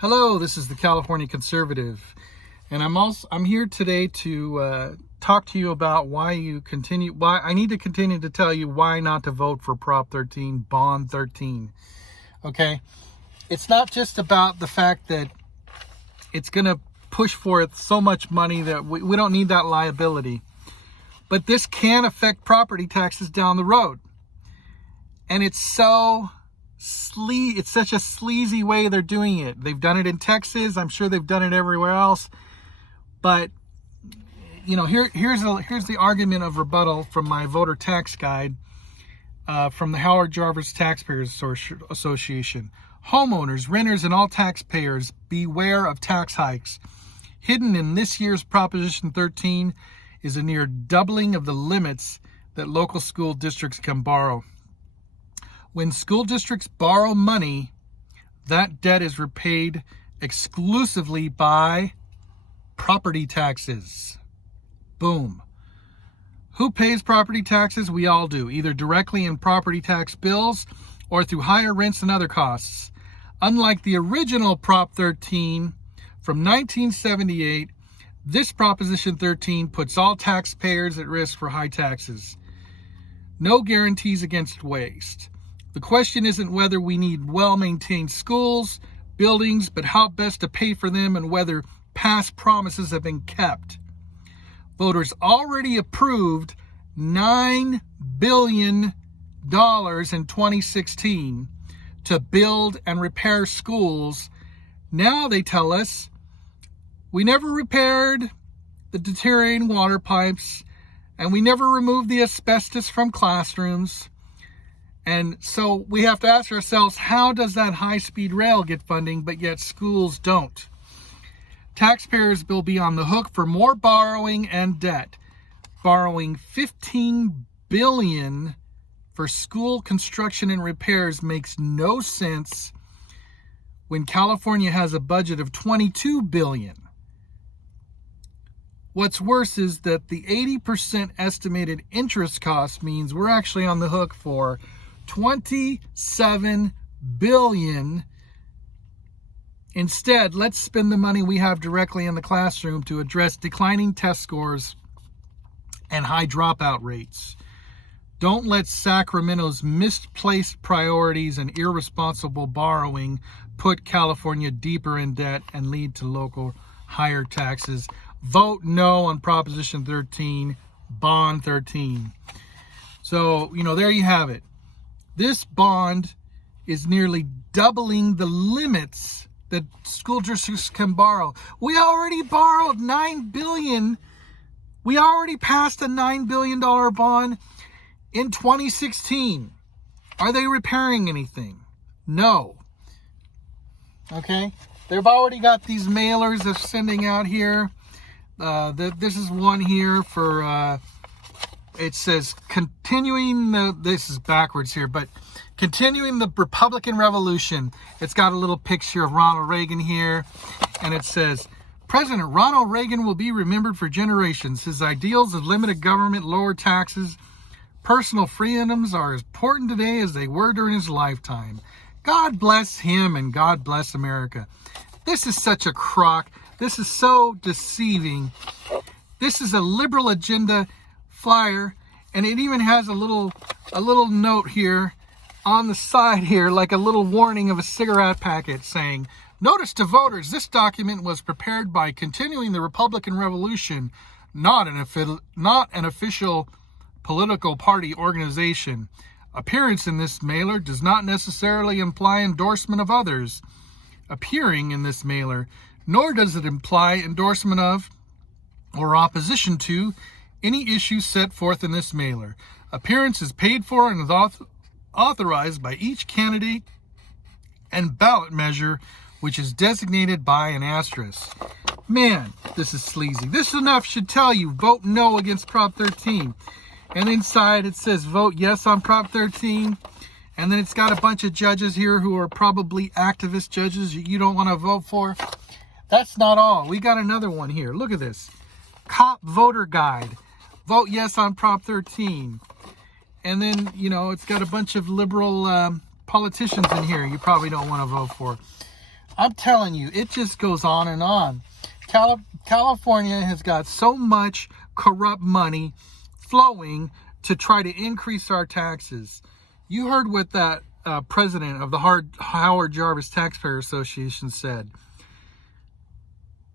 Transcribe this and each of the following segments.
Hello, this is the California Conservative, and I'm here today to talk to you about why I need to continue to tell you why not to vote for Prop 13, Bond 13. Okay, it's not just about the fact that it's going to push forth so much money that we don't need that liability, but this can affect property taxes down the road, and it's such a sleazy way they're doing it. They've done it in Texas. I'm sure they've done it everywhere else. But here's the argument of rebuttal from my voter tax guide from the Howard Jarvis Taxpayers Association. Homeowners, renters, and all taxpayers, beware of tax hikes. Hidden in this year's Proposition 13 is a near doubling of the limits that local school districts can borrow. When school districts borrow money, that debt is repaid exclusively by property taxes. Boom. Who pays property taxes? We all do, either directly in property tax bills or through higher rents and other costs. Unlike the original Prop 13 from 1978, this Proposition 13 puts all taxpayers at risk for high taxes. No guarantees against waste. The question isn't whether we need well-maintained schools, buildings, but how best to pay for them and whether past promises have been kept. Voters already approved $9 billion in 2016 to build and repair schools. Now they tell us we never repaired the deteriorating water pipes and we never removed the asbestos from classrooms. And so we have to ask ourselves, how does that high-speed rail get funding, but yet schools don't? Taxpayers will be on the hook for more borrowing and debt. Borrowing $15 billion for school construction and repairs makes no sense when California has a budget of $22 billion. What's worse is that the 80% estimated interest cost means we're actually on the hook for $27 billion. Instead, let's spend the money we have directly in the classroom to address declining test scores and high dropout rates. Don't let Sacramento's misplaced priorities and irresponsible borrowing put California deeper in debt and lead to local higher taxes. Vote no on Proposition 13, Bond 13. So, there you have it. This bond is nearly doubling the limits that school districts can borrow. We already borrowed $9 billion. We already passed a $9 billion bond in 2016. Are they repairing anything? No. Okay? They've already got these mailers they're sending out here. This is one here for... It says this is backwards here, but continuing the Republican Revolution. It's got a little picture of Ronald Reagan here, and it says, President Ronald Reagan will be remembered for generations. His ideals of limited government, lower taxes, personal freedoms are as important today as they were during his lifetime. God bless him and God bless America. This is such a crock. This is so deceiving. This is a liberal agenda flyer, and it even has a little note here on the side here, like a little warning of a cigarette packet saying, notice to voters, this document was prepared by Continuing the Republican Revolution, not an official political party organization. Appearance in this mailer does not necessarily imply endorsement of others appearing in this mailer, nor does it imply endorsement of or opposition to any issue set forth in this mailer. Appearance is paid for and is authorized by each candidate and ballot measure, which is designated by an asterisk. Man, this is sleazy. This enough should tell you, vote no against Prop 13. And inside it says, vote yes on Prop 13. And then it's got a bunch of judges here who are probably activist judges you don't want to vote for. That's not all. We got another one here. Look at this. Cop voter guide. Vote yes on Prop 13. And then, it's got a bunch of liberal politicians in here you probably don't want to vote for. I'm telling you, it just goes on and on. California has got so much corrupt money flowing to try to increase our taxes. You heard what that president of the Howard Jarvis Taxpayer Association said.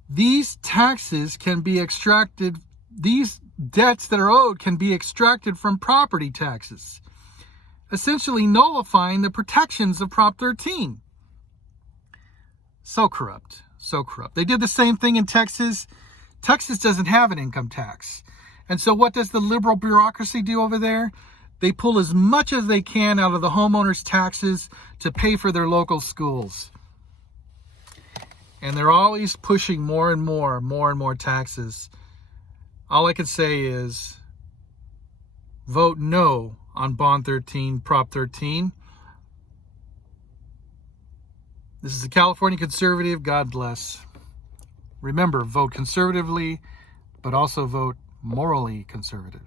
These taxes can be extracted, these debts that are owed can be extracted from property taxes, essentially nullifying the protections of Prop 13. So corrupt, so corrupt. They did the same thing in Texas. Texas doesn't have an income tax. And so what does the liberal bureaucracy do over there? They pull as much as they can out of the homeowners' taxes to pay for their local schools. And they're always pushing more and more taxes. All I can say is vote no on Bond 13, Prop 13. This is a California conservative. God bless. Remember, vote conservatively, but also vote morally conservative.